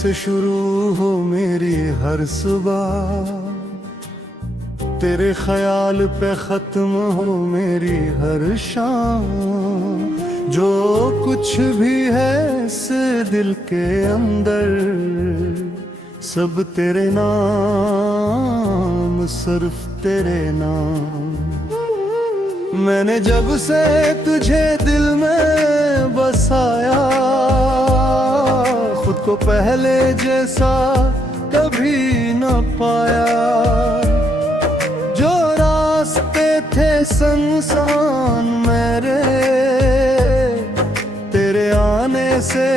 से शुरू हो मेरी हर सुबह, तेरे ख्याल पे खत्म हो मेरी हर शाम। जो कुछ भी है इस दिल के अंदर, सब तेरे नाम, सिर्फ तेरे नाम। मैंने जब से तुझे दिल में बसाया, खुद को पहले जैसा कभी न पाया। जो रास्ते थे सुनसान मेरे, तेरे आने से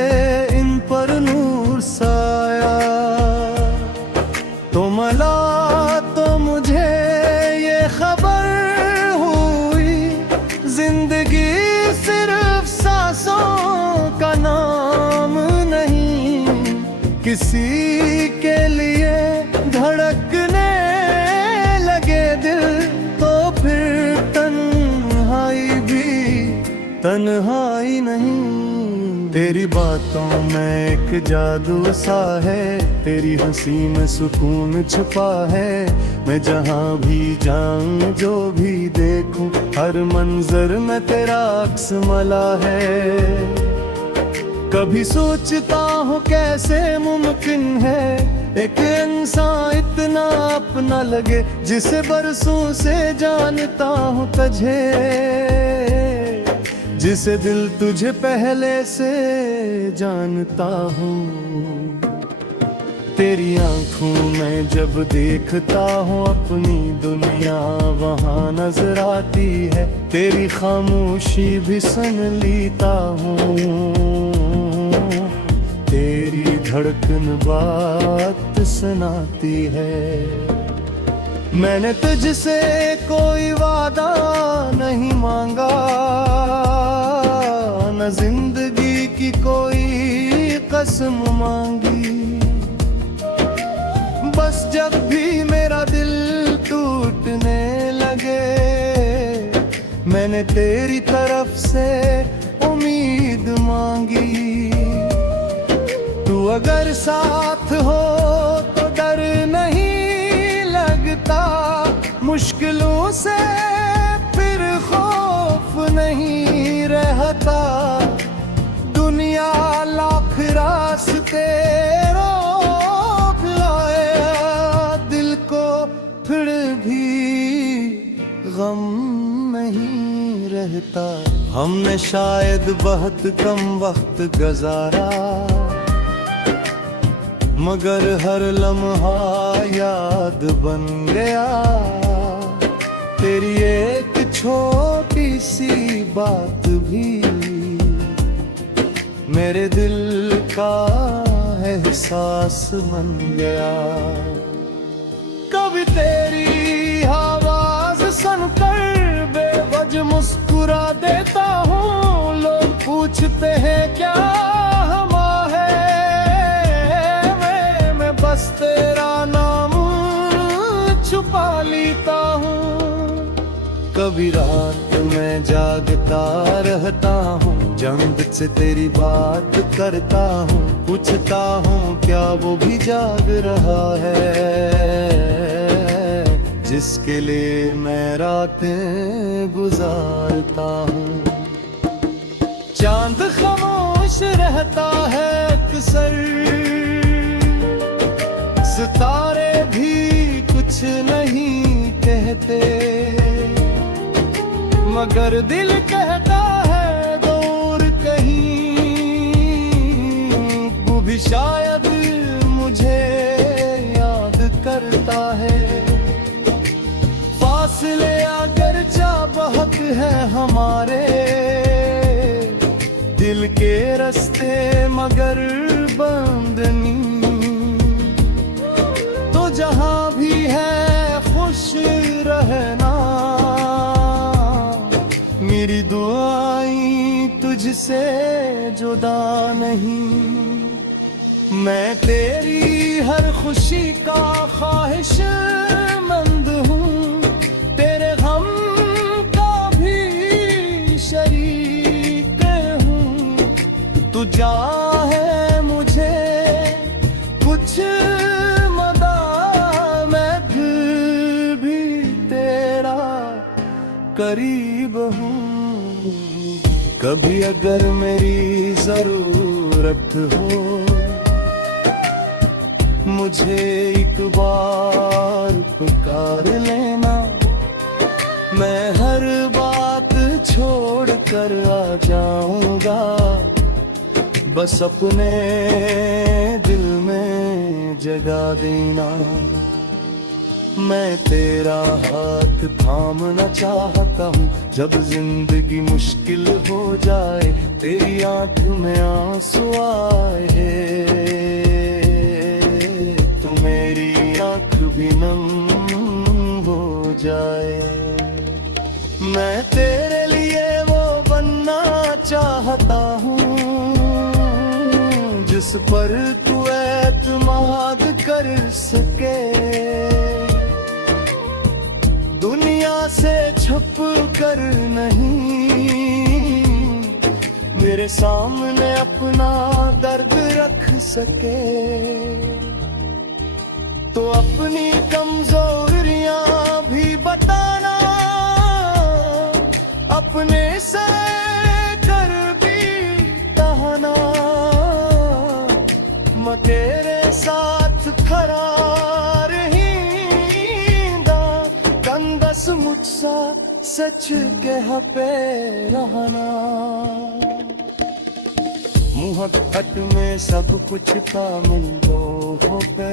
इन पर नूर साया। तो मला तो मुझे ये खबर हुई, जिंदगी सिर्फ सांसों का नाम नहीं। किसी के लिए धड़कने लगे दिल, तो फिर तन्हाई भी तन्हाई नहीं। तेरी बातों में एक जादू सा है, तेरी हंसी में सुकून छुपा है। मैं जहाँ भी जाऊँ, जो भी देखूं, हर मंजर में तेरा अक्स मला है। कभी सोचता हूँ कैसे मुमकिन है एक इंसान इतना अपना लगे, जिसे बरसों से जानता हूँ तुझे, जिसे दिल तुझे पहले से जानता हूँ। तेरी आंखों में जब देखता हूँ अपनी दुनिया, वहाँ नजर आती है। तेरी खामोशी भी सुन लेता हूँ, तेरी धड़कन बात सुनाती है। मैंने तुझसे कोई वादा नहीं मांगा, न जिंदगी की कोई कसम मांगी। बस जब भी मेरा दिल टूटने लगे, मैंने तेरी तरफ से उम्मीद मांगी। तू अगर साथ हो तो डर नहीं लगता, मुश्किलों से फिर खौफ नहीं रहता। दुनिया लाख रास्ते रोक लाए, दिल को फिर भी गम नहीं रहता। हमने शायद बहुत कम वक्त गुजारा, मगर हर लम्हा याद बन गया। तेरी एक छोटी सी बात भी मेरे दिल का एहसास बन गया। कभी तेरी आवाज सुनकर बेवजह मुस्कुरा देता हूँ। लोग पूछते हैं क्या हमा है, मैं बस तेरा नाम छुपा लेता हूँ। कभी रात में जागता रहता हूँ, जंग से तेरी बात करता हूँ। पूछता हूँ क्या वो भी जाग रहा है, जिसके लिए मैं रातें गुजारता हूँ। चांद खामोश रहता है अक्सर, सितारे भी कुछ नहीं कहते, मगर दिल कहता है दूर कहीं वो भी शायद मुझे याद करता है। फासले अगर बहुत है हमारे दिल के रास्ते, मगर बंद नहीं। तो जहां भी है खुश रहना, मेरी दुआएं तुझसे जुदा नहीं। मैं तेरी हर खुशी का ख्वाहिशमंद हूँ, तेरे गम का भी शरीक हूँ। तू चाहे मुझे कुछ मदा, मैं फिर भी तेरा करीब हूँ। कभी अगर मेरी जरूरत हो, मुझे एक बार पुकार लेना, मैं हर बात छोड़ कर आ जाऊंगा। बस अपने दिल में जगा देना। मैं तेरा हाथ थामना चाहता हूँ, जब जिंदगी मुश्किल हो जाए, तेरी आंख में आंसू आए, तो मेरी आंख भी नम हो जाए। मैं तेरे लिए वो बनना चाहता हूँ जिस पर तू एतमाद कर सके, दुनिया से छुप कर नहीं, मेरे सामने अपना दर्द रख सके। तो अपनी कमजोरियां भी बताना, अपने से कर भी कहना, मैं तेरे साथ खड़ा रहींदा। कंदस मुझसा सच कह पे रहना। मुहब्बत में सब कुछ कामिल हो पे,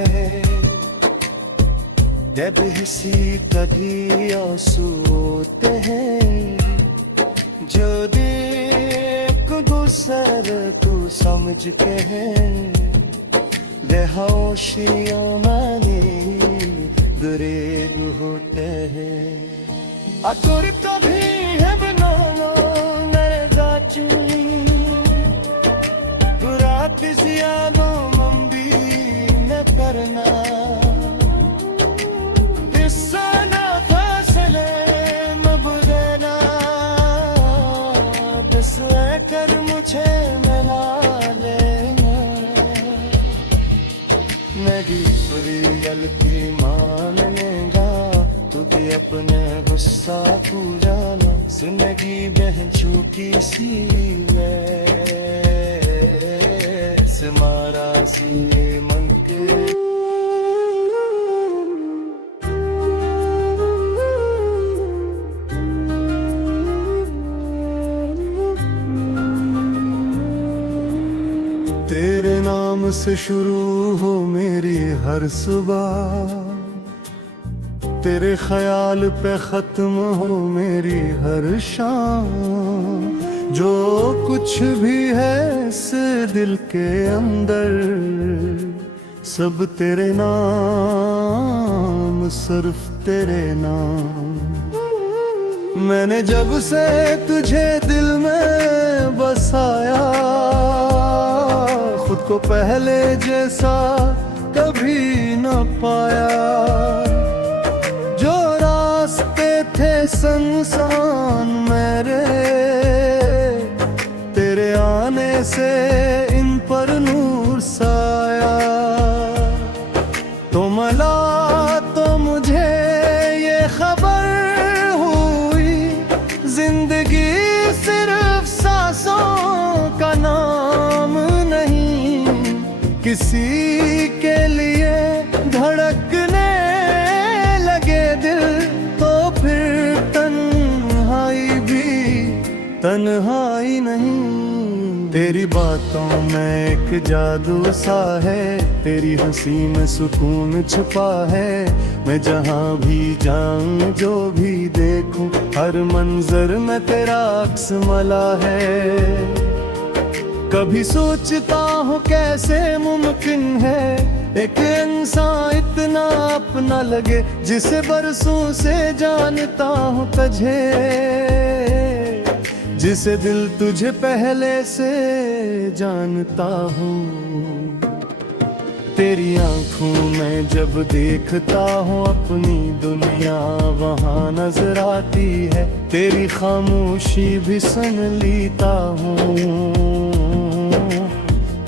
जब किसी कभी आंसू होते हैं, जो देख गुजर तू समझ के है, बेहोशियों मानी दरेग होते हैं। अतुर कभी है बनाना नरे दाचू, रात जियादों मंबी न करना, कर मुझे मिला लेना। मेरी सुरीयल की मानेगा, तुझे अपने गुस्सा पूजाना। जिंदगी बहन चूकी सी मारा सी मन के। तेरे नाम से शुरू हो मेरी हर सुबह, तेरे ख्याल पे खत्म हो मेरी हर शाम। जो कुछ भी है इस दिल के अंदर, सब तेरे नाम, सिर्फ तेरे नाम। मैंने जब से तुझे दिल में बसाया, खुद को पहले जैसा कभी न पाया। जो रास्ते थे सुनसान मेरे, तेरे आने से इन पर नूर साया। तो मला तो मुझे ये खबर हुई, जिंदगी सिर्फ सांसों का नाम नहीं। किसी के लिए धड़कने लगे दिल, तो फिर तन्हाई भी तन्हाई नहीं। तेरी बातों में एक जादू सा है, तेरी हंसी में सुकून छुपा है। मैं जहाँ भी जाऊँ, जो भी देखूं, हर मंजर में तेरा अक्स मला है। कभी सोचता हूँ कैसे मुमकिन है एक इंसान इतना अपना लगे, जिसे बरसों से जानता हूँ तुझे, जिसे दिल तुझे पहले से जानता हूँ। तेरी आंखों में जब देखता हूँ अपनी दुनिया, वहाँ नजर आती है। तेरी खामोशी भी सुन लेता हूँ,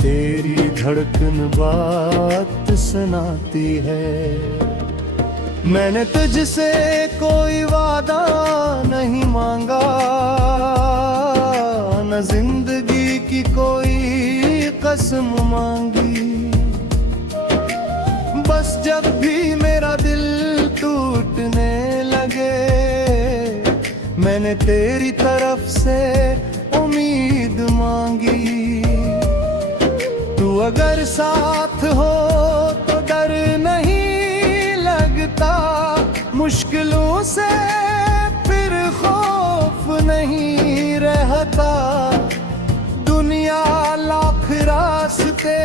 तेरी धड़कन बात सुनाती है। मैंने तुझसे कोई वादा नहीं मांगा, न जिंदगी की कोई कसम मांगी। बस जब भी मेरा दिल टूटने लगे, मैंने तेरी तरफ से उम्मीद मांगी। तू अगर साथ हो तो डर नहीं लगता, मुश्किलों से फिर खौफ नहीं रहता। दुनिया लाख रास्ते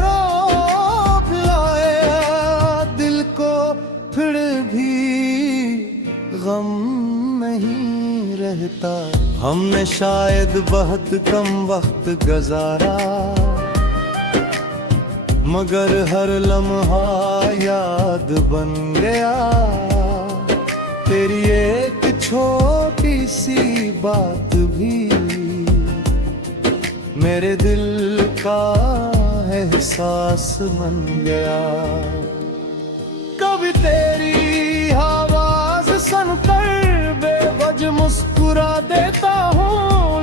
रोक लाए, दिल को फिर भी गम नहीं रहता। हमने शायद बहुत कम वक्त गुजारा, मगर हर लम्हा याद बन गया। तेरी एक छोटी सी बात भी मेरे दिल का एहसास बन गया। कभी तेरी आवाज सुनकर बेवजह मुस्कुरा देता हूँ।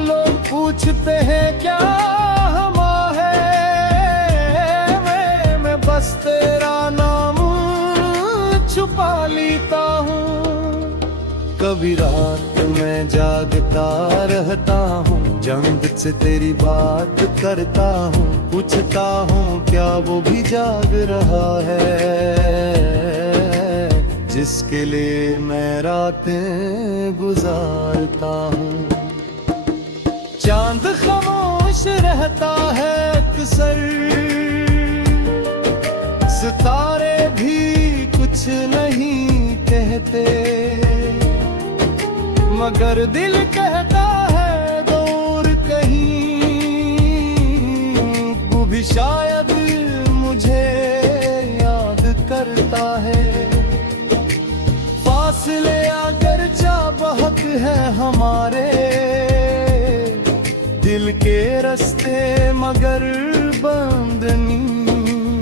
लोग पूछते हैं क्या हमा है, मैं बस तेरा नाम छुपा लेता हूँ। कभी रात में जागता रहता हूँ, जंग से तेरी बात करता हूँ। पूछता हूँ क्या वो भी जाग रहा है, जिसके लिए मैं रातें गुजारता हूँ। चांद खामोश रहता है अक्सर, सितारे भी कुछ नहीं कहते, मगर दिल कहता है दूर कहीं वो भी शायद मुझे याद करता है। फासले अगर जा बहुत है हमारे दिल के रास्ते, मगर बंद नहीं।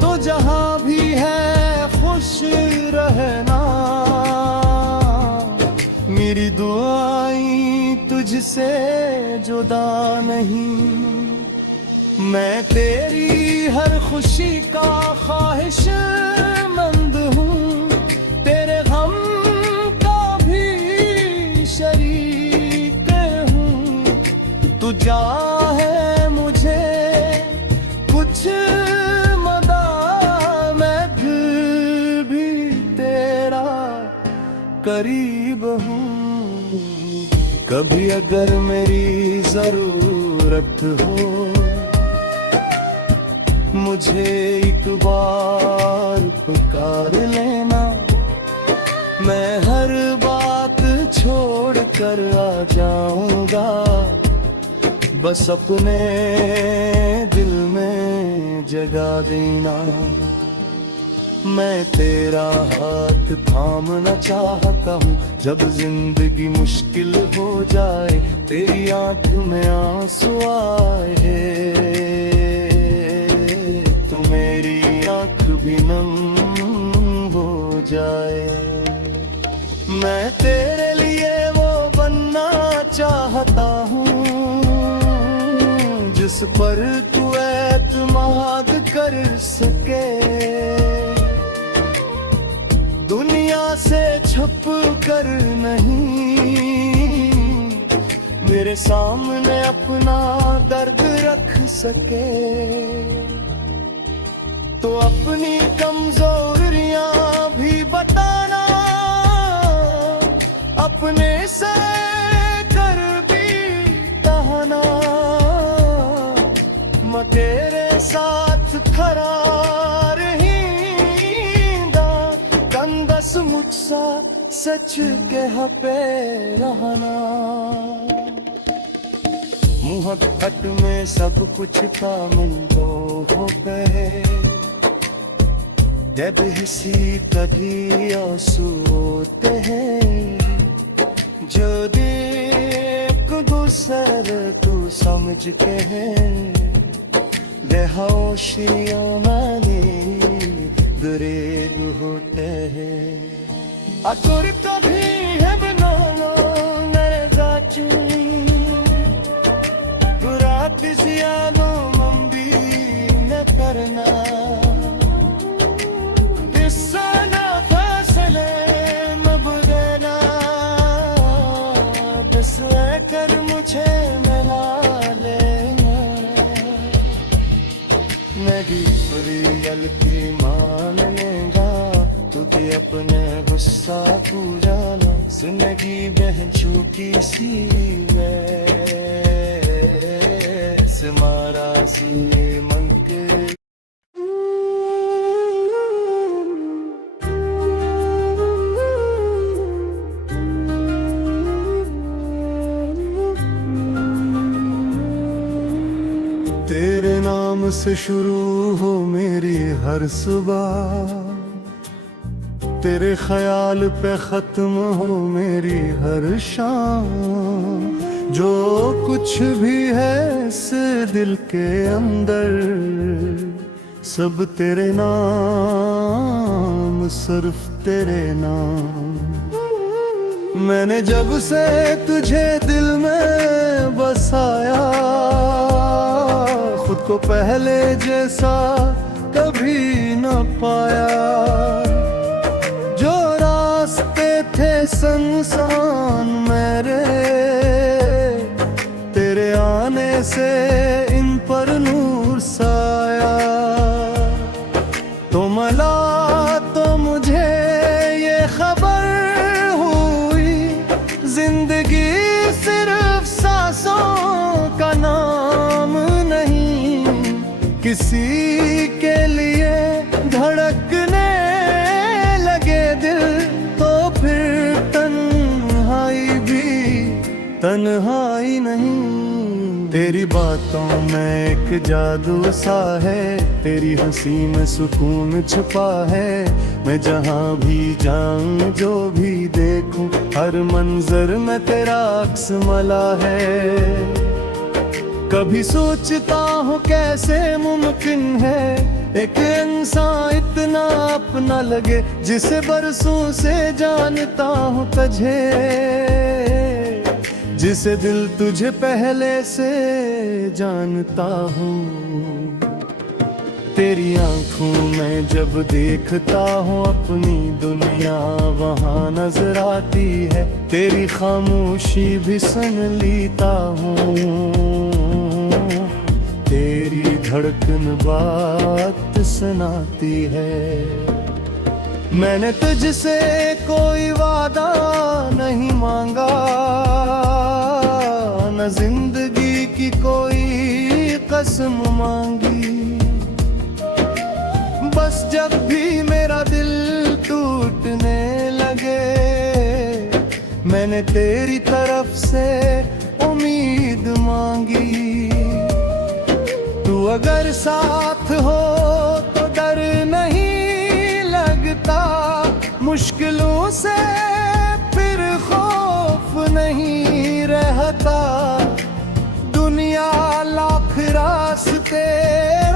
तो जहां भी है खुश रहना, मेरी दुआएं तुझसे जुदा नहीं। मैं तेरी हर खुशी का ख्वाहिशमंद हूँ, तेरे गम का भी शरीक हूँ। तू चाहे मुझे कुछ मदा, मैं फिर भी तेरा करीब हूँ। कभी अगर मेरी जरूरत हो, मुझे एक बार पुकार लेना। मैं हर बात छोड़ कर आ जाऊंगा, बस अपने दिल में जगा देना। मैं तेरा हाथ थामना चाहता हूँ, जब जिंदगी मुश्किल हो जाए। तेरी आंख में आंसू आए तो मेरी आंख भी नम हो जाए। मैं तेरे लिए वो बनना चाहता हूँ, जिस पर तू एतमाद कर सके। दुनिया से छुप कर नहीं, मेरे सामने अपना दर्द रख सके। तो अपनी कमजोरियां भी बताना, अपने से कर भी कहना। मैं तेरे साथ खड़ा रहींदा, कंदस मुझसा सच कह पे रहना। मुहब्बत में सब कुछ कामिल हो गए, जब किसी कभी आंसू होते हैं। जो देख गुजर तू समझ के देहाओशियों माने दुरेग होते हैं अतुर कभी है बनाना नरगाची रात जियानो मंबी न करना किस्सा फासले मबदेना बस कर मुझे मिला लेना मैं भी रियल की मान लेगा तुझे अपने गुस्सा तू जाना जिंदगी बहन चुकी सी मारा सी मंके तेरे नाम से शुरू हो मेरी हर सुबह तेरे ख्याल पे खत्म हो मेरी हर शाम जो कुछ भी है इस दिल के अंदर सब तेरे नाम सिर्फ तेरे नाम मैंने जब से तुझे दिल में बसाया खुद को पहले जैसा कभी न पाया जो रास्ते थे संसान मेरे तेरे आने से इन पर नूर साया तो मला तो मुझे ये खबर हुई जिंदगी सिर्फ सांसों का नाम नहीं किसी के लिए धड़कने लगे दिल तो फिर तन्हाई नहीं तेरी बातों में एक जादू सा है तेरी हंसी में सुकून छुपा है मैं जहाँ भी जाऊं जो भी देखूं हर मंजर में तेरा अक्स मला है कभी सोचता हूँ कैसे मुमकिन है एक इंसान इतना अपना लगे जिसे बरसों से जानता हूँ तुझे जिसे दिल तुझे पहले से जानता हूँ तेरी आंखों में जब देखता हूँ अपनी दुनिया वहाँ नजर आती है तेरी खामोशी भी सुन लेता हूँ तेरी धड़कन बात सुनाती है मैंने तुझसे कोई वादा नहीं मांगा न जिंदगी की कोई कसम मांगी बस जब भी मेरा दिल टूटने लगे मैंने तेरी तरफ से उम्मीद मांगी तू अगर साथ हो तो डर नहीं लगता मुश्किलों से फिर खौफ नहीं रहता दुनिया लाख रास्ते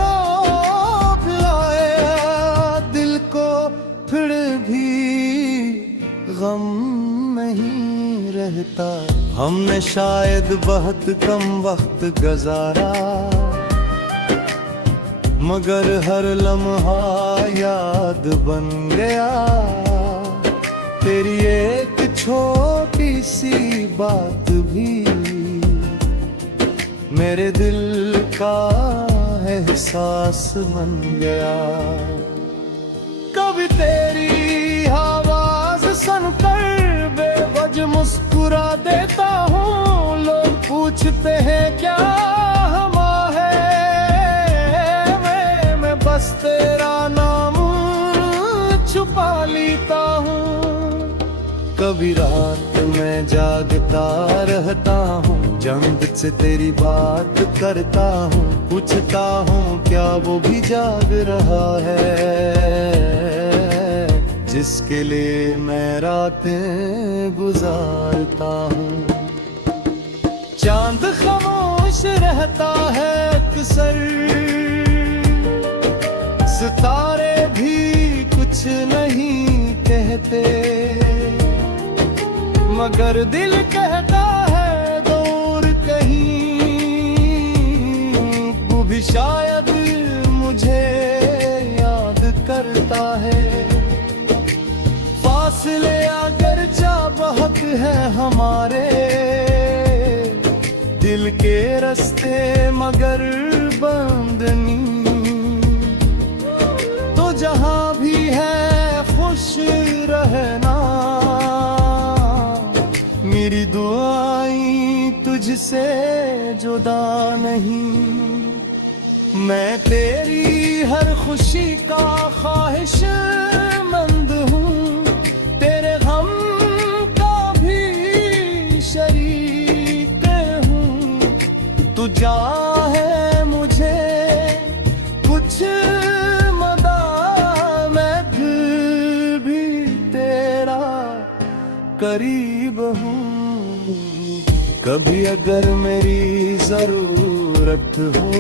रोक लाए दिल को फिर भी गम नहीं रहता हमने शायद बहुत कम वक्त गुजारा मगर हर लम्हा याद बन गया तेरी एक छोटी सी बात भी मेरे दिल का एहसास बन गया कभी तेरी आवाज सुनकर बेवजह मुस्कुरा देता हूँ लोग पूछते हैं क्या हमा है मैं बस तेरा नाम छुपा लेता हूँ कभी रात में जागता रहता हूँ जंग से तेरी बात करता हूँ पूछता हूँ क्या वो भी जाग रहा है जिसके लिए मैं रातें गुजारता हूँ चांद खामोश रहता है अक्सर, सितारे भी कुछ नहीं कहते, मगर दिल कहता है दूर कहीं, वो भी शायद मुझे याद करता है। फासले अगर जा बहुत है हमारे दिल के रास्ते, मगर बंद नहीं, तो जहां भी है खुश रहना, मेरी दुआएं तुझसे जुदा नहीं। मैं तेरी हर खुशी का ख्वाहिशमंद हूँ, तेरे गम का भी शरीक हूँ। तू चाहे मुझे कुछ मदा, मैं फिर भी तेरा करीब हूँ। कभी अगर मेरी जरूरत हो,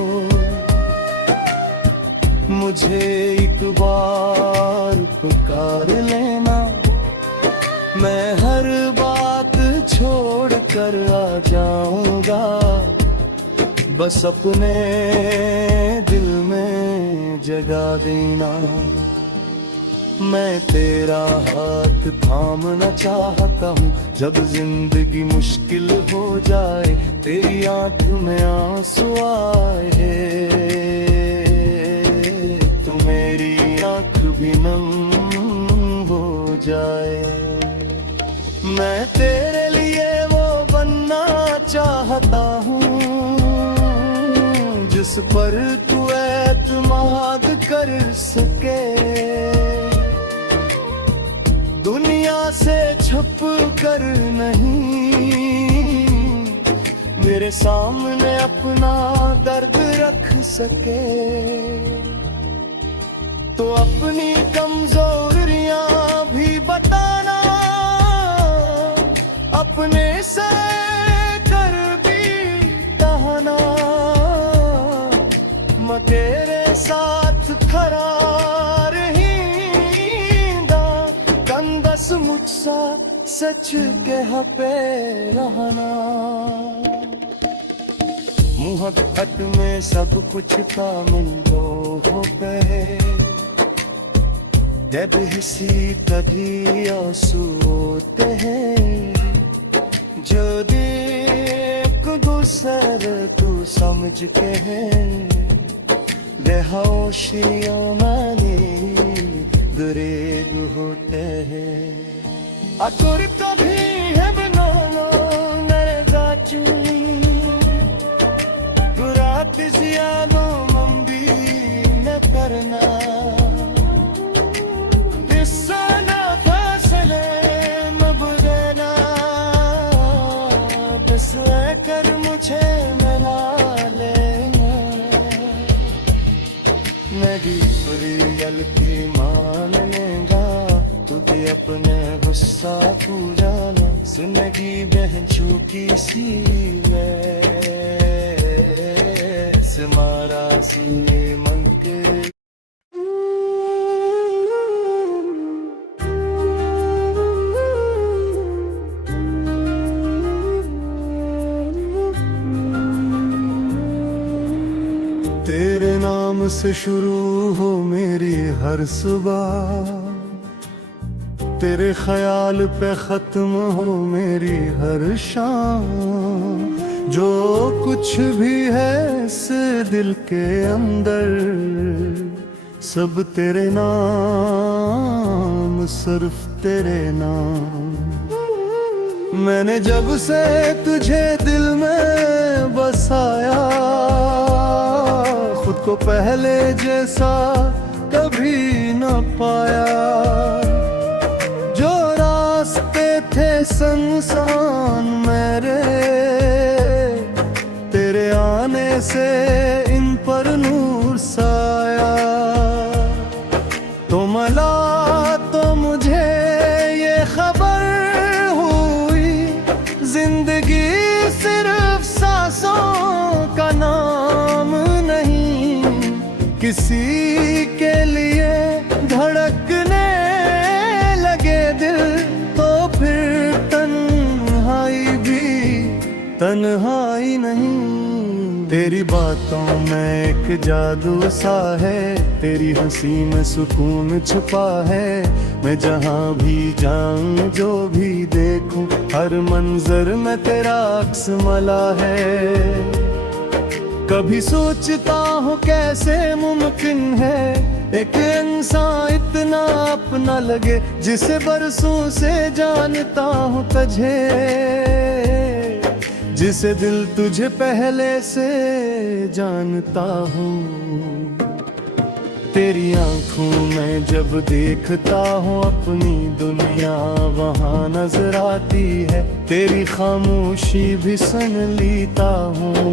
मुझे एक बार पुकार लेना, मैं हर बात छोड़ कर आ जाऊंगा, बस अपने दिल में जगा देना। मैं तेरा हाथ थामना चाहता हूँ, जब जिंदगी मुश्किल हो जाए, तेरी आंख में आंसू आए, तो मेरी आंख भी नम हो जाए। मैं तेरे लिए वो बनना चाहता हूँ, जिस पर तू एतमाद कर सके, दुनिया से छुप कर नहीं, मेरे सामने अपना दर्द रख सके। तो अपनी कमजोरियां भी बताना, अपने से कर भी कहना, मैं तेरे साथ खड़ा रहींदा, कंदस मुझसा सच कह पे रहना। मुहब्बत में सब कुछ कामिल हो गए, जब किसी कभी आंसू होते हैं, जो देख दूसरे तू समझ के है, बेहोशियों में दरेग होते हैं। अगर कभी है बनाना नरगाचू, गुरात जियानो मंबी न करना, बिस्साना फासले मबुदेना, बस कर मुझे मिला लेना। मेरी रियल की मान लेगा, तुझे अपने गुस्सा तू जाना, जिंदगी बहन चुकी सी मैं मारा सीने मंके। तेरे नाम से शुरू हो मेरी हर सुबह, तेरे ख्याल पे खत्म हो मेरी हर शाम, जो कुछ भी है इस दिल के अंदर, सब तेरे नाम, सिर्फ तेरे नाम। मैंने जब से तुझे दिल में बसाया, खुद को पहले जैसा कभी न पाया, जो रास्ते थे संसान मेरे, तेरे आने से इन पर नूर साया। तो मला तो मुझे ये खबर हुई, जिंदगी सिर्फ सांसों किसी के लिए धड़कने लगे दिल, तो फिर तन्हाई भी तन्हाई नहीं। तेरी बातों में एक जादू सा है, तेरी हंसी में सुकून छुपा है। मैं जहाँ भी जाऊं जो भी देखूं, हर मंजर में तेरा अक्स मला है। कभी सोचता हूँ कैसे मुमकिन है एक इंसान इतना अपना लगे, जिसे बरसों से जानता हूँ तुझे, जिसे दिल तुझे पहले से जानता हूँ। तेरी आंखों में जब देखता हूँ अपनी दुनिया वहाँ नजर आती है, तेरी खामोशी भी सुन लेता हूँ,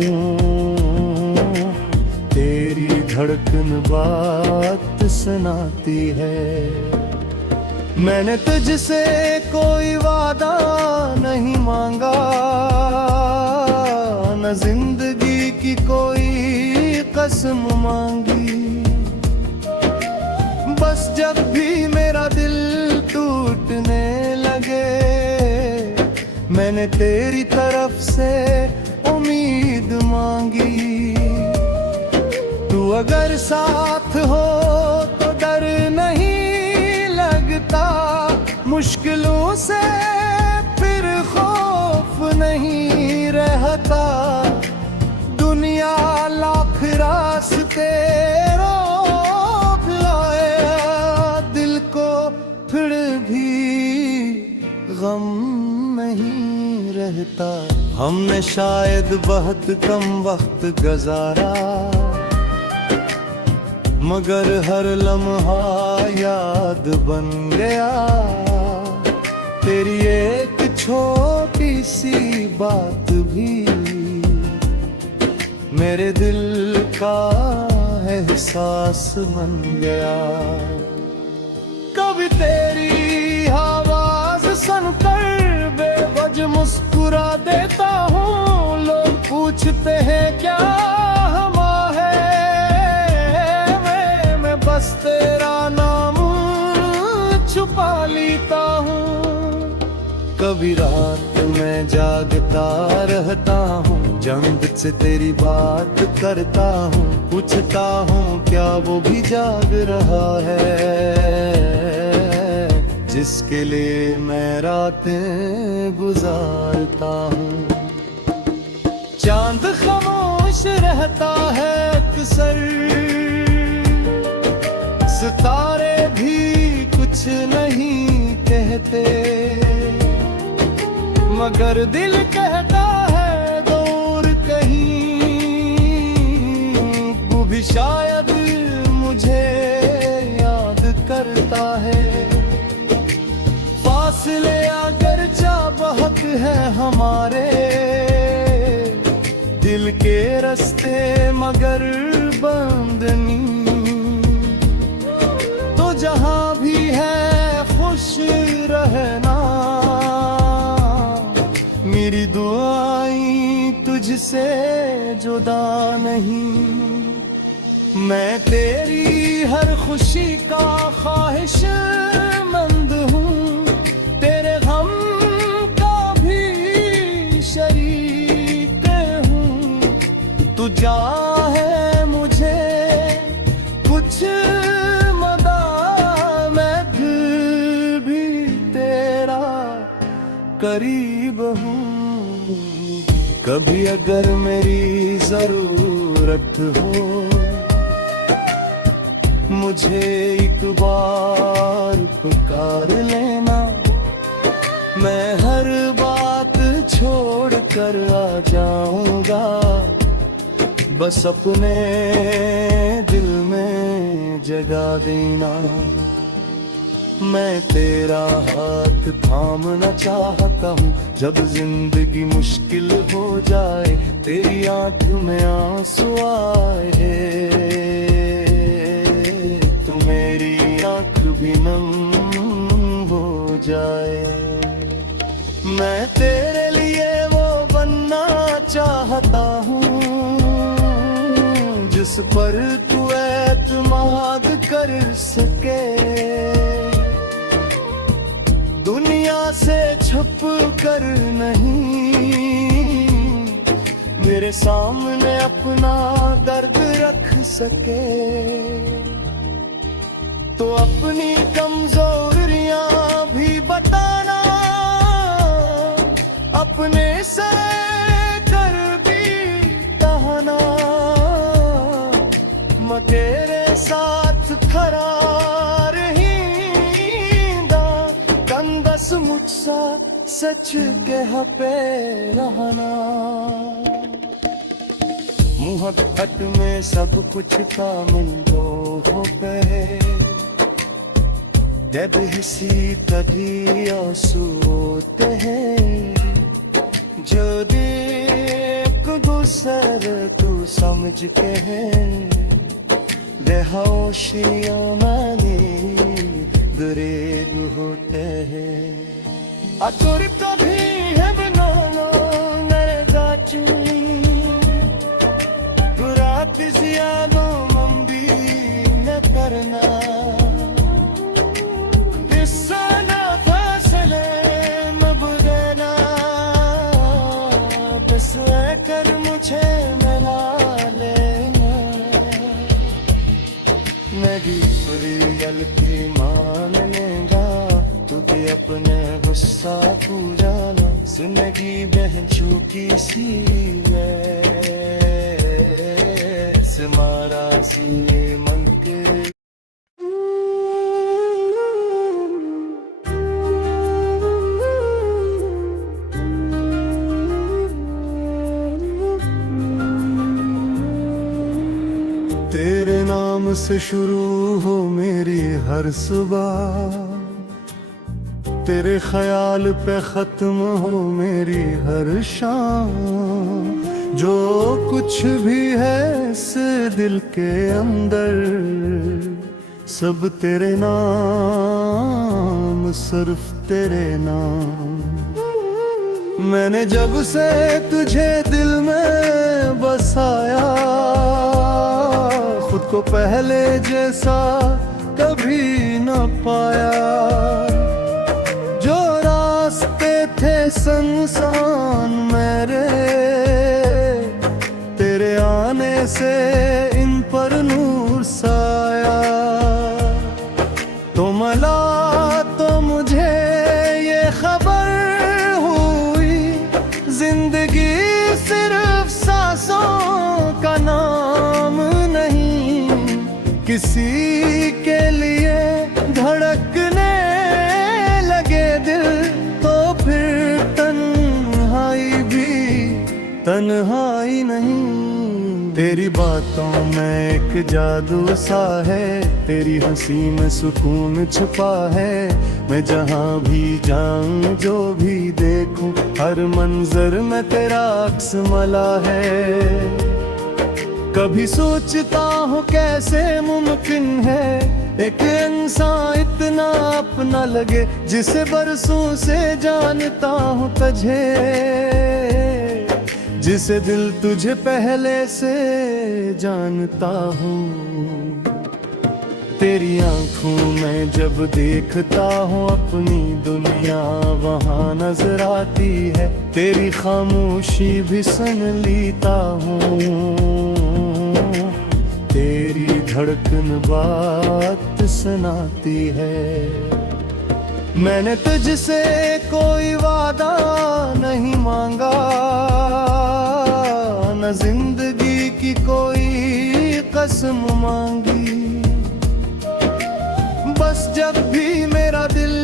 तेरी धड़कन बात सुनाती है। मैंने तुझसे कोई वादा नहीं मांगा, न जिंदगी की कोई कसम मांगी। बस जब भी मेरा दिल टूटने लगे, मैंने तेरी तरफ से उम्मीद मांगी। तू अगर साथ हो तो डर नहीं लगता, मुश्किलों से फिर खौफ नहीं रहता। दुनिया लाख रास्ते रोक लाए, दिल को फिर भी गम नहीं रहता। हमने शायद बहुत कम वक्त गुजारा, मगर हर लम्हा याद बन गया। तेरी एक छोटी सी बात भी मेरे दिल का एहसास बन गया। कभी तेरी आवाज सुनकर बेवजह मुस्कुरा देता हूँ। लोग पूछते हैं क्या हमा है, मैं बस तेरा नाम छुपा लेता हूँ। कभी रात में जागता रहता हूँ, जंग से तेरी बात करता हूँ, पूछता हूँ क्या वो भी जाग रहा है, जिसके लिए मैं रातें गुजारता हूँ। चांद खामोश रहता है अक्सर, सितारे भी कुछ नहीं कहते, मगर दिल कहता है दूर कहीं वो भी शायद मुझे याद करता है। फासले अगर बहुत है हमारे दिल के रास्ते, मगर बंद नहीं। तो जहां भी है खुश रहना, मेरी दुआएं तुझसे जुदा नहीं। मैं तेरी हर खुशी का ख्वाहिशमंद हूँ, तेरे गम का भी शरीक हूँ। तू चाहे मुझे कुछ मदा, मैं फिर भी तेरा करीब हूँ। कभी अगर मेरी जरूरत हो, मुझे एक बार पुकार लेना। मैं हर बात छोड़ कर आ जाऊंगा, बस अपने दिल में जगा देना। मैं तेरा हाथ थामना चाहता हूँ, जब जिंदगी मुश्किल हो जाए, तेरी आंख में आंसू आए, तो मेरी आंख भी नम हो जाए। मैं तेरे लिए वो बनना चाहता हूँ जिस पर तू कर सके, दुनिया से छुप कर नहीं, मेरे सामने अपना दर्द रख सके। तो अपनी कमजोरियां भी बताना, अपने से कर भी कहना, मैं तेरे साथ खरा रहींदा, कंदस मुझसा सच कह पे रहना। मुहब्बत में सब कुछ कामिल जो हो गए, जब हिसी तभी आंसू होते हैं, जो एक दूसरे तू समझ के हैं, बेहोशियों में दरेग होते हैं। अतुर तभी है बनाना नरे दाचू, रात ज़ियादो मंबी न करना, बिस्साना फासले मबुदेना, बस कर मुझे मिला लेना। मेरी सुरीयल की मान लेगा, तुझे अपने गुस्सा पूजाना, जिंदगी बहन चुकी सी में मारा सी मंके। तेरे नाम से शुरू हो मेरी हर सुबह, तेरे ख्याल पे खत्म हो मेरी हर शाम, जो कुछ भी है इस दिल के अंदर, सब तेरे नाम, सिर्फ तेरे नाम। मैंने जब से तुझे दिल में बसाया, खुद को पहले जैसा कभी न पाया, जो रास्ते थे सुनसान मेरे, तेरे आने से इन पर नूर साया। तो मला तो मुझे ये खबर हुई, जिंदगी सिर्फ सांसों का नाम नहीं, किसी के लिए धड़कने लगे दिल, तो फिर तन्हाई भी तन्हाई नहीं। तेरी बातों में एक जादू सा है, तेरी हंसी में सुकून छुपा है, मैं जहाँ भी जाऊं जो भी देखूं, हर मंजर में तेरा अक्स मला है। कभी सोचता हूँ कैसे मुमकिन है एक इंसान इतना अपना लगे, जिसे बरसों से जानता हूँ तुझे, जिसे दिल तुझे पहले से जानता हूँ। तेरी आंखों में जब देखता हूँ अपनी दुनिया वहाँ नजर आती है, तेरी खामोशी भी सुन लेता हूँ, तेरी धड़कन बात सुनाती है। मैंने तुझसे कोई वादा नहीं मांगा, न जिंदगी की कोई कसम मांगी, बस जब भी मेरा दिल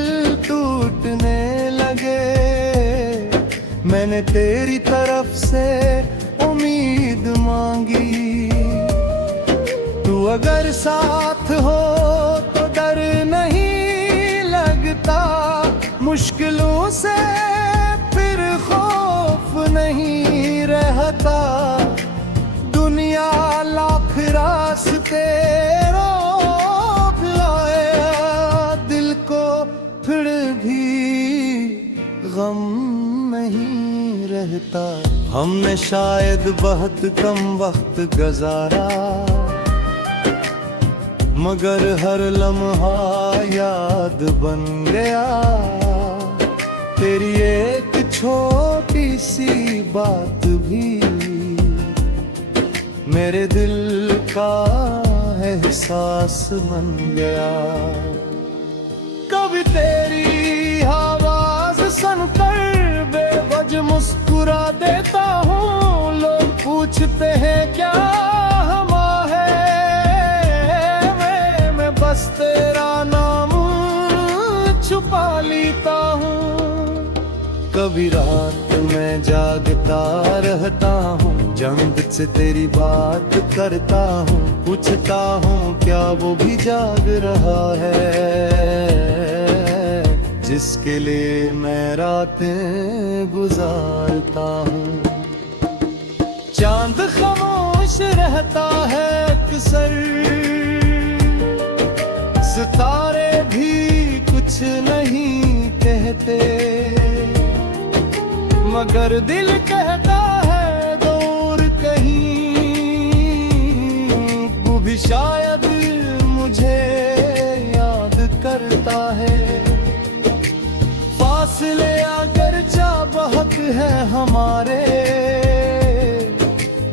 टूटने लगे, मैंने तेरी तरफ से उम्मीद मांगी। तू अगर साथ हो तो डर नहीं लगता, मुश्किलों से फिर खौफ नहीं रहता, दुनिया लाख रास्ते रोक लाया, दिल को फिर भी गम नहीं रहता। हमने शायद बहुत कम वक्त गुजारा, मगर हर लम्हा याद बन गया। तेरी एक छोटी सी बात भी मेरे दिल का एहसास बन गया। कभी तेरी आवाज सुनकर बेवजह मुस्कुरा देता हूँ। लोग पूछते हैं क्या हमा है, मैं बस तेरा नाम छुपा लेता हूँ। कभी रात में जागता रहता हूँ, जंग से तेरी बात करता हूँ। पूछता हूँ क्या वो भी जाग रहा है, जिसके लिए मैं रातें गुजारता हूँ। चांद खामोश रहता है अक्सर, सितारे भी कुछ नहीं कहते, मगर दिल कहता है दूर कहीं वो भी शायद मुझे याद करता है। फासले अगर बहुत है हमारे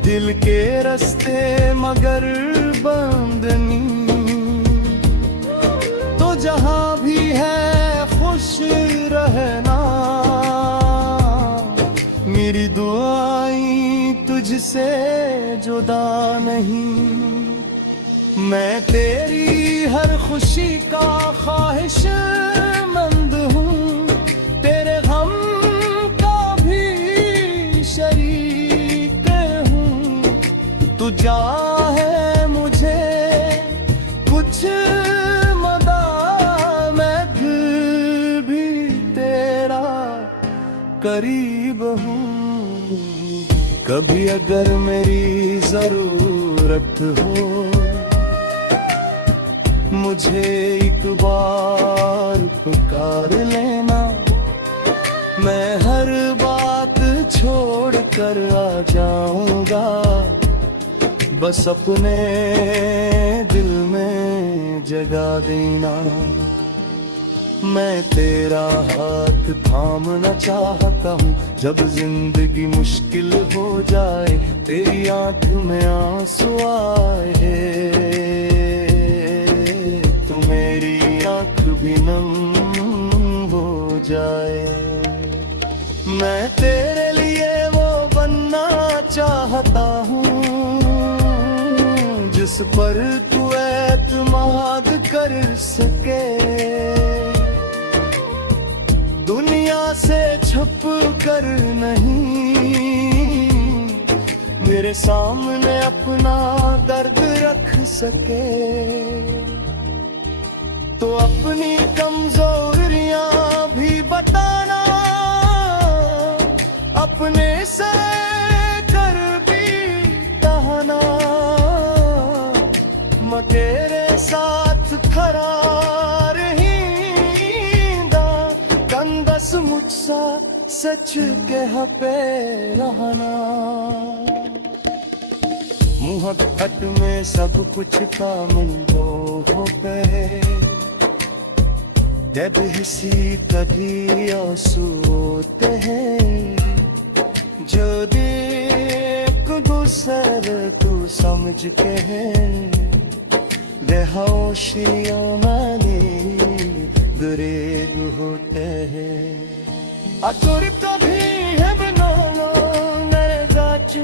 दिल के रास्ते, मगर बंद नहीं। तो जहां भी है खुश रहना, मेरी दुआएं तुझसे जुदा नहीं। मैं तेरी हर खुशी का ख्वाहिशमंद हूँ, तेरे गम का भी शरीक हूँ। तू चाहे मुझे कुछ मदा, मैं फिर भी तेरा करीब हूँ। कभी अगर मेरी जरूरत हो, मुझे एक बार पुकार लेना। मैं हर बात छोड़ कर आ जाऊंगा, बस अपने दिल में जगा देना। मैं तेरा हाथ थामना चाहता हूँ, जब जिंदगी मुश्किल हो जाए। तेरी आंख में आंसू आए तो मेरी आंख भी नम हो जाए। मैं तेरे लिए वो बनना चाहता हूँ, जिस पर तू एतमाद कर सके। दुनिया से छुप कर नहीं, मेरे सामने अपना दर्द रख सके। तो अपनी कमजोरियां भी बताना, अपने से कर भी कहना। मैं तेरे साथ खरा मुझसा सच कह पे रहना। मुहब्बत में सब कुछ कामिल हो पे, जब किसी कभी आंसू होते हैं। जो देख दूसरे तू समझ के है, बेहोशियों माने दरेग होते हैं। Atorip भी है बनाना मेरे गाची,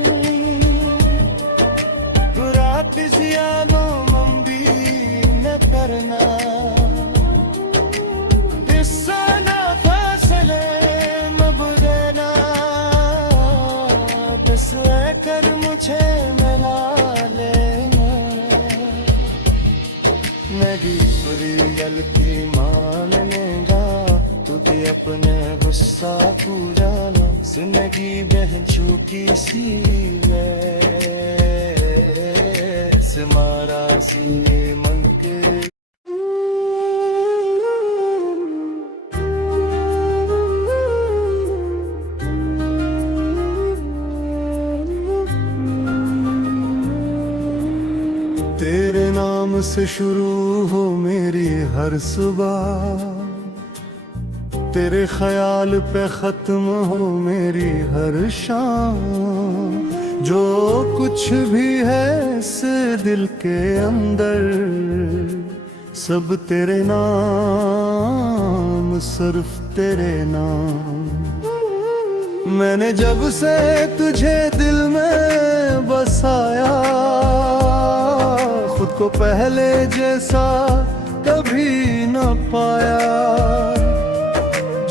रात जियानो मंबी न करना। बिस्साना फासले मबुदेना, बस कर मुझे मिला लेना। मेरी सुरीयल की मान लेगा, तुझे अपने गुस्सा पूराना। जिंदगी बहन चुकी सी मैं से मारा सीने मंके। तेरे नाम से शुरू हो मेरी हर सुबह, तेरे ख्याल पे खत्म हो मेरी हर शाम। जो कुछ भी है इस दिल के अंदर, सब तेरे नाम, सिर्फ तेरे नाम। मैंने जब से तुझे दिल में बसाया, खुद को पहले जैसा कभी न पाया।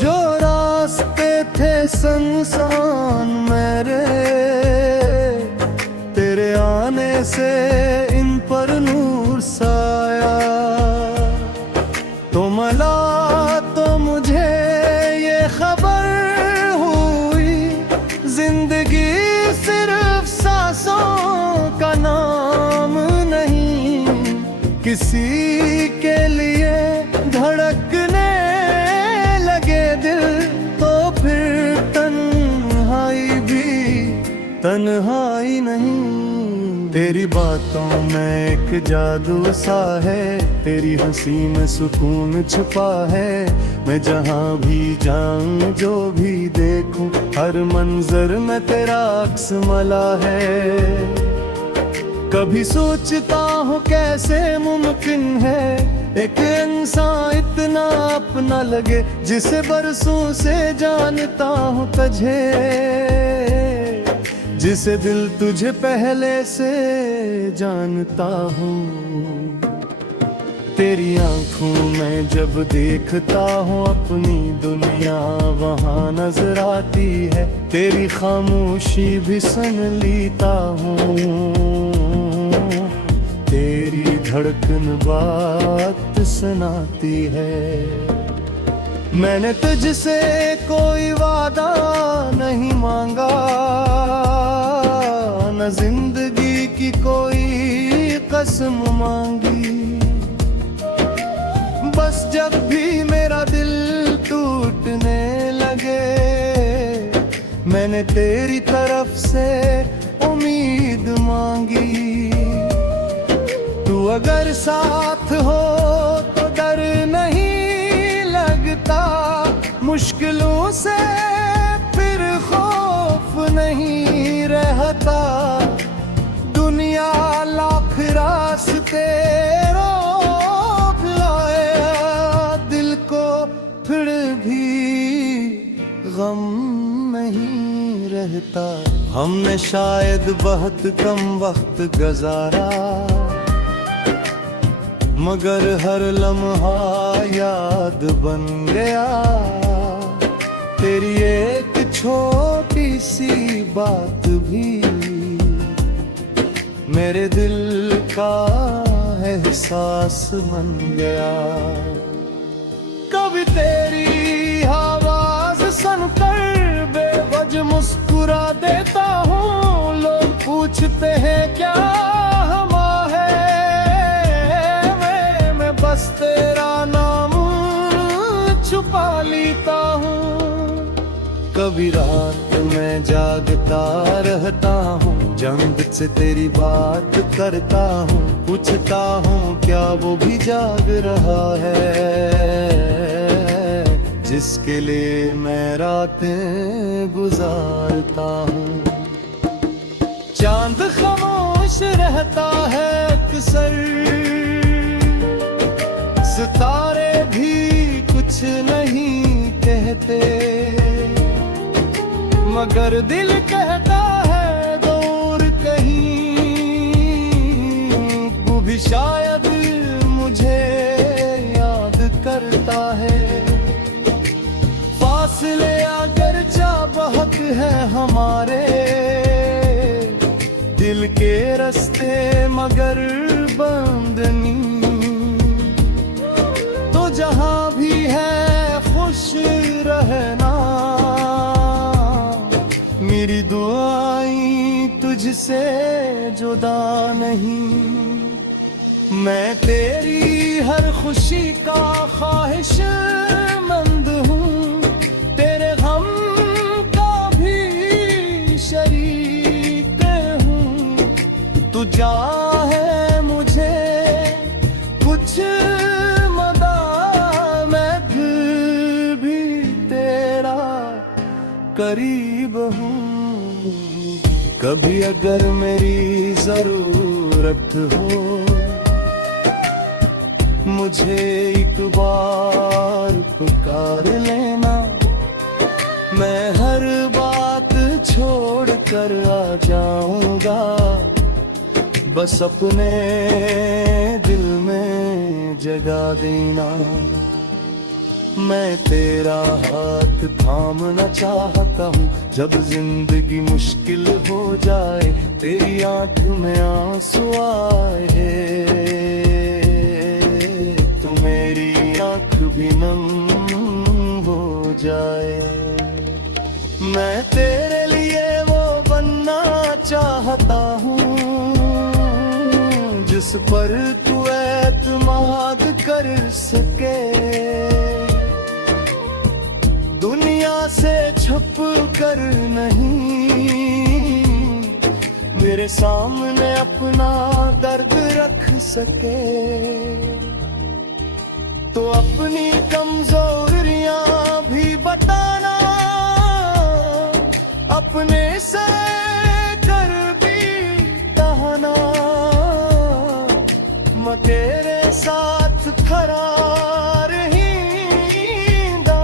जो रास्ते थे सुनसान मेरे, तेरे आने से इन पर नूर साया। तो मला तो मुझे ये खबर हुई, जिंदगी सिर्फ सांसों का नाम नहीं। किसी के लिए धड़कने लगे दिल, तो फिर तन्हाई भी तन्हाई नहीं। तेरी बातों में एक जादू सा है, तेरी हंसी में सुकून छुपा है। मैं जहाँ भी जाऊं, जो भी देखूं, हर मंजर में तेरा अक्स मला है। कभी सोचता हूँ कैसे मुमकिन है एक इंसान इतना अपना लगे, जिसे बरसों से जानता हूँ तुझे, जिसे दिल तुझे पहले से जानता हूँ। तेरी आंखों में जब देखता हूँ अपनी दुनिया, वहाँ नजर आती है। तेरी खामोशी भी सुन लेता हूँ, तेरी धड़कन बात सुनाती है। मैंने तुझसे कोई वादा नहीं मांगा, न जिंदगी की कोई कसम मांगी। बस जब भी मेरा दिल टूटने लगे, मैंने तेरी तरफ से उम्मीद मांगी। तू अगर साथ हो तो डर नहीं लगता, मुश्किलों से फिर खौफ नहीं रहता। दुनिया लाख रास्ते रोक लाए, दिल को फिर भी गम नहीं रहता। हमने शायद बहुत कम वक्त गुजारा, मगर हर लम्हा याद बन गया। तेरी एक छोटी सी बात भी मेरे दिल का एहसास बन गया। कभी तेरी आवाज सुनकर बेवजह मुस्कुरा देता हूँ। लोग पूछते हैं क्या हमा है, मैं बस तेरा नाम छुपा लेता हूँ। कभी रात में जागता रहता हूँ, जंग से तेरी बात करता हूँ। पूछता हूँ क्या वो भी जाग रहा है, जिसके लिए मैं रातें गुजारता हूँ। चांद खामोश रहता है अक्सर, सितारे भी कुछ नहीं कहते, मगर दिल कहता है दूर कहीं वो भी शायद मुझे याद करता है। फासले अगर जा बहुत है हमारे दिल के रास्ते, मगर बंद नहीं। तो जहां भी है खुश रहना, मेरी दुआएं तुझसे जुदा नहीं। मैं तेरी हर खुशी का ख्वाहिशमंद हूँ, तेरे गम का भी शरीक हूँ। तू चाहे मुझे करीब हूँ। कभी अगर मेरी जरूरत हो मुझे एक बार पुकार लेना, मैं हर बात छोड़ कर आ जाऊंगा, बस अपने दिल में जगा देना। मैं तेरा हाथ थामना चाहता हूँ, जब जिंदगी मुश्किल हो जाए, तेरी आंख में आंसू आए, तो मेरी आंख भी नम हो जाए। मैं तेरे लिए वो बनना चाहता हूँ जिस पर तू एतमाद कर सके, दुनिया से छुप कर नहीं, मेरे सामने अपना दर्द रख सके। तो अपनी कमजोरियां भी बताना, अपने से कर भी कहना, मैं तेरे साथ खड़ा रहींदा,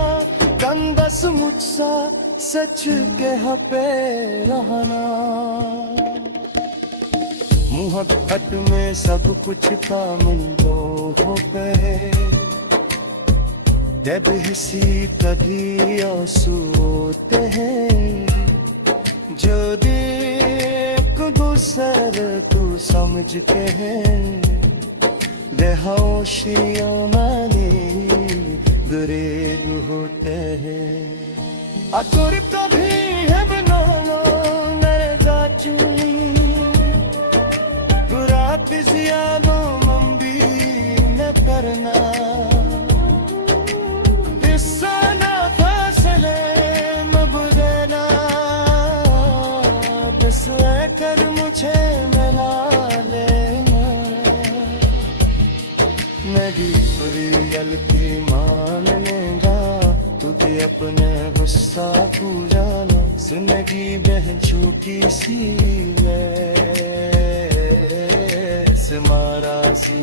कंदस मुझसा सच कह पे रहना। मुहब्बत में सब कुछ कामिल हो गए, जब किसी कभी आंसू होते हैं, जो देख दूसरे तू समझ के हैं, बेहोशियों मानी गुरेज होते हैं। अतुर कभी है बनाना मेरे गाचू, रात ज्यादा मंबी न करना, कर मुझे मिला लेना, मेरी रियल की मान लेगा, तुझे अपने गुस्सा तू जाना, जिंदगी बहन छूटी सी से मारा सी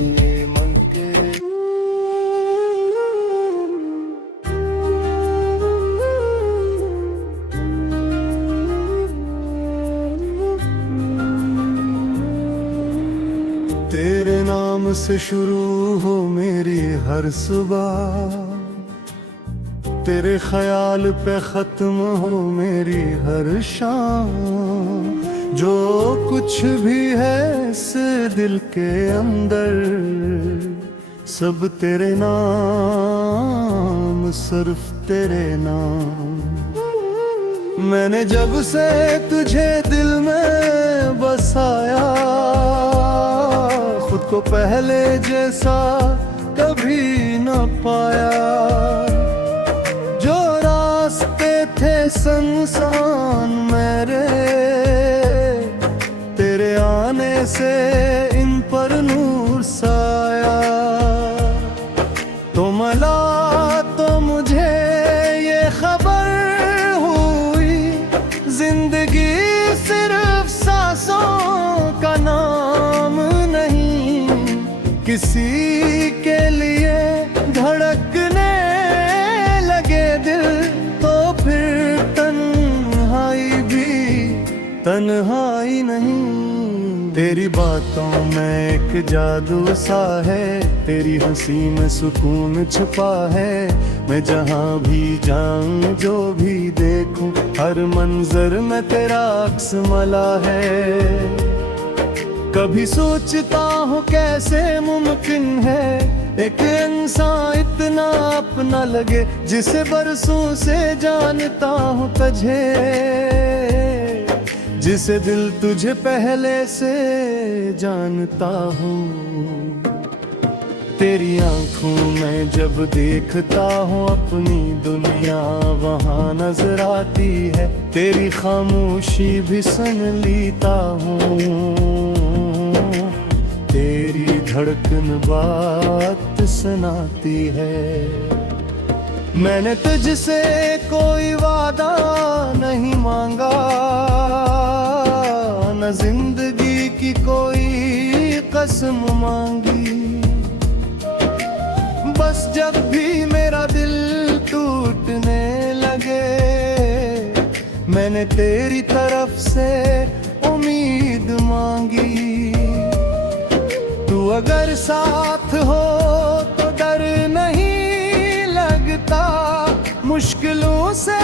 मंके। तेरे नाम से शुरू हो मेरी हर सुबह, तेरे ख्याल पे खत्म हो मेरी हर शाम, जो कुछ भी है इस दिल के अंदर, सब तेरे नाम, सिर्फ तेरे नाम। मैंने जब से तुझे दिल में बसाया, खुद को पहले जैसा कभी न पाया, जो रास्ते थे संसान मेरे, तेरे आने से इन पर नूर साया। तो मला तो मुझे ये खबर हुई, जिंदगी सिर्फ सांसों का नाम नहीं, किसी के लिए धड़कने लगे दिल, तो फिर तन्हाई भी तन्हाई नहीं। तेरी बातों में एक जादू सा है, तेरी हंसी में सुकून छुपा है, मैं जहाँ भी जाऊं जो भी देखूं, हर मंजर में तेरा अक्स मला है। कभी सोचता हूँ कैसे मुमकिन है एक इंसान इतना अपना लगे, जिसे बरसों से जानता हूँ तुझे, जिसे दिल तुझे पहले से जानता हूँ। तेरी आंखों में जब देखता हूँ अपनी दुनिया वहाँ नजर आती है, तेरी खामोशी भी सुन लेता हूँ, तेरी धड़कन बात सुनाती है। मैंने तुझसे कोई वादा नहीं मांगा, न जिंदगी की कोई कसम मांगी। बस जब भी मेरा दिल टूटने लगे, मैंने तेरी तरफ से उम्मीद मांगी। तू अगर साथ हो तो डर नहीं लगता, मुश्किलों से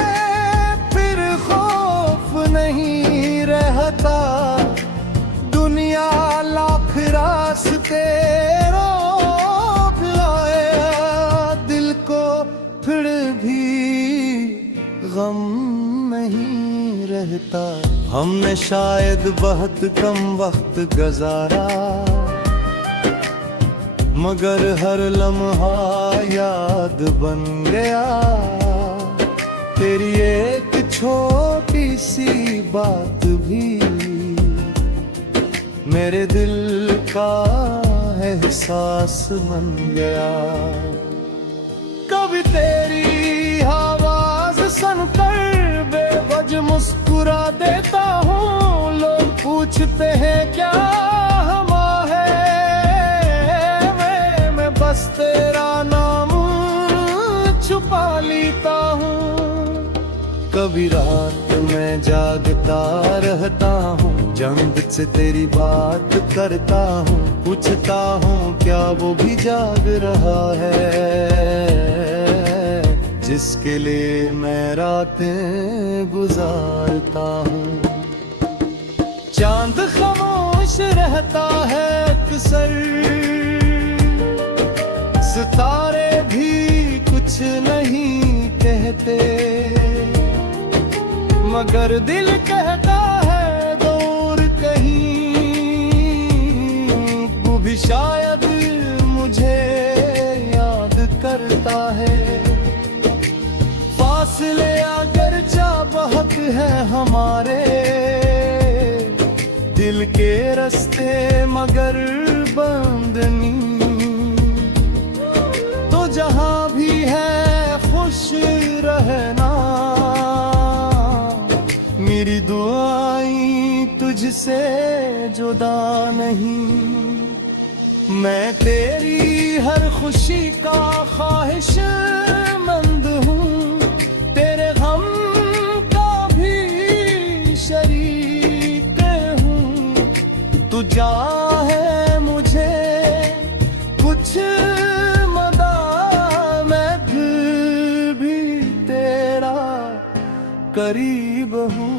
फिर खौफ नहीं रहता। दुनिया लाख रास्ते रोक लाए, दिल को फिर भी गम नहीं रहता। हमने शायद बहुत कम वक्त गुजारा, मगर हर लम्हा याद बन गया। तेरी एक छोटी सी बात भी मेरे दिल का एहसास बन गया। कभी तेरी आवाज सुनकर बेवजह मुस्कुरा देता हूँ। लोग पूछते हैं क्या हमा है, मैं बस तेरा नाम छुपा लेता हूँ। कभी रात में जागता रहता हूँ, जंग से तेरी बात करता हूँ। पूछता हूँ क्या वो भी जाग रहा है, जिसके लिए मैं रातें गुजारता हूँ। चांद खामोश रहता है अक्सर, सितारे भी कुछ नहीं कहते, मगर दिल कहता है दूर कहीं वो भी शायद मुझे याद करता है। फासले अगर बहुत है हमारे दिल के रास्ते, मगर बंद नहीं। तो जहां भी है खुश रहना, मेरी दुआएं तुझसे जुदा नहीं। मैं तेरी हर खुशी का ख्वाहिशमंद हूँ, तेरे गम का भी शरीक हूँ। तू चाहे मुझे कुछ मदा, मैं फिर भी तेरा करीब हूँ।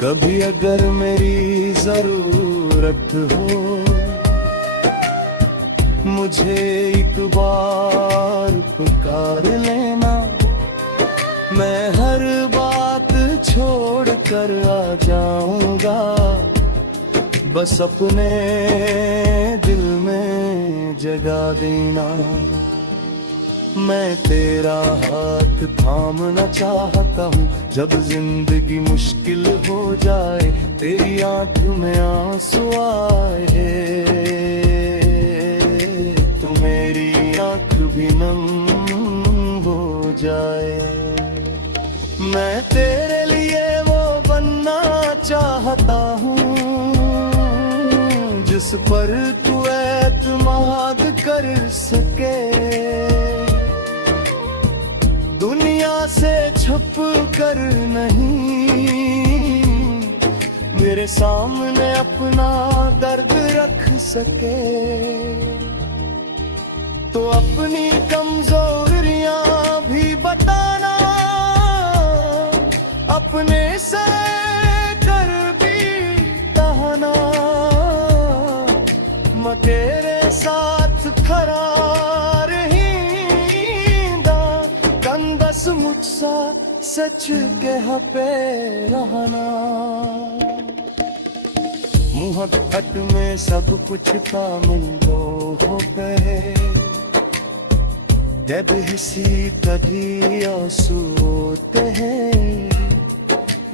कभी अगर मेरी जरूरत हो, मुझे एक बार पुकार लेना। मैं हर बात छोड़ कर आ जाऊंगा, बस अपने दिल में जगा देना। मैं तेरा हाथ थामना चाहता हूँ, जब जिंदगी मुश्किल हो जाए, तेरी आंख में आंसू आए, तो मेरी आंख भी नम हो जाए। मैं तेरे लिए वो बनना चाहता हूँ, जिस पर तू एतमाद कर सके। दुनिया से छुप कर नहीं, मेरे सामने अपना दर्द रख सके। तो अपनी कमजोरियां भी बताना, अपने से कर भी कहना। मैं तेरे साथ खड़ा रहींदा, कंदस मुझसा सच कह पे रहना। मुहब्बत में सब कुछ कामिल हो गए, जब किसी कभी आंसू होते हैं।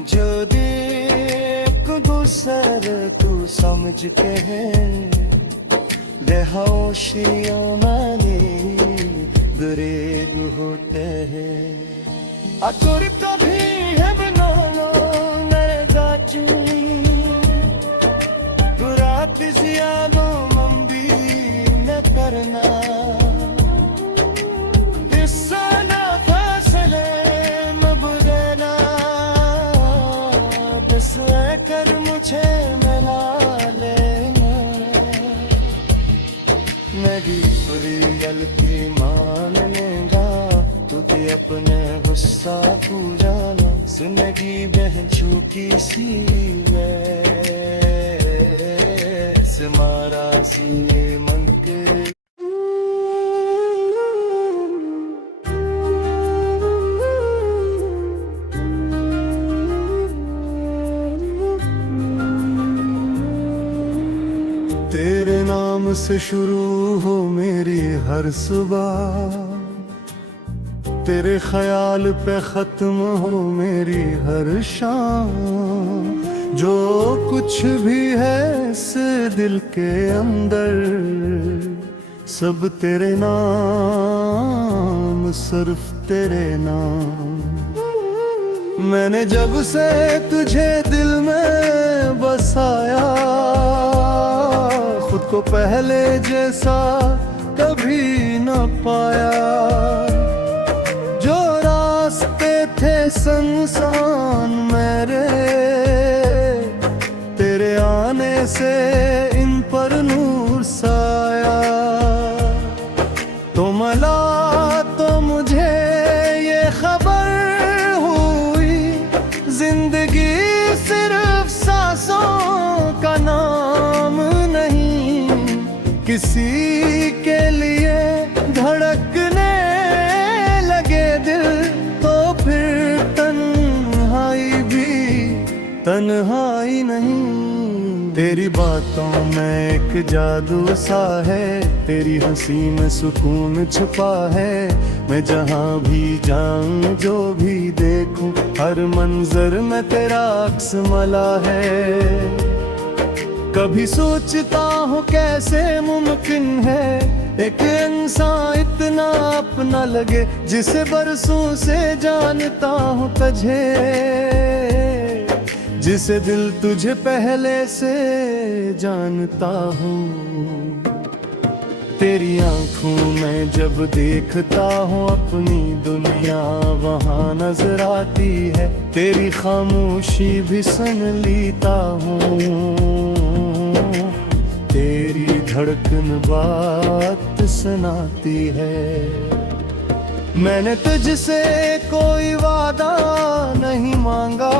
जो देख दूसरे तू समझ के है, बेहोशियों मानी दरेग होते हैं अतुर कभी है बनाना नरगाची रात जियानो मंबी न करना हिस्सा न फासले मबुदेना बस कर मुझे मिला लेना मेरी रियल की मान लेगा तू ते अपने गुस्सा तू जाना जिंदगी बहन चुकी सी मारा सी मन के तेरे नाम से शुरू हो मेरी हर सुबह तेरे ख्याल पे खत्म हो मेरी हर शाम जो कुछ भी है इस दिल के अंदर सब तेरे नाम सिर्फ तेरे नाम मैंने जब से तुझे दिल में बसाया खुद को पहले जैसा कभी न पाया जो रास्ते थे संसान मेरे तेरे आने से इन पर नूर साया तो मला तो मुझे ये खबर हुई जिंदगी सिर्फ सांसों का नाम नहीं किसी के लिए धड़कने लगे दिल तो फिर तन्हाई भी तन्हाई नहीं तेरी बातों में एक जादू सा है तेरी हंसी में सुकून छुपा है मैं जहाँ भी जाऊं जो भी देखूं हर मंजर में तेरा अक्स मला है कभी सोचता हूँ कैसे मुमकिन है एक इंसान इतना अपना लगे जिसे बरसों से जानता हूँ तुझे जिसे दिल तुझे पहले से जानता हूँ तेरी आंखों में जब देखता हूँ अपनी दुनिया वहाँ नजर आती है तेरी खामोशी भी सुन लेता हूँ तेरी धड़कन बात सुनाती है मैंने तुझसे कोई वादा नहीं मांगा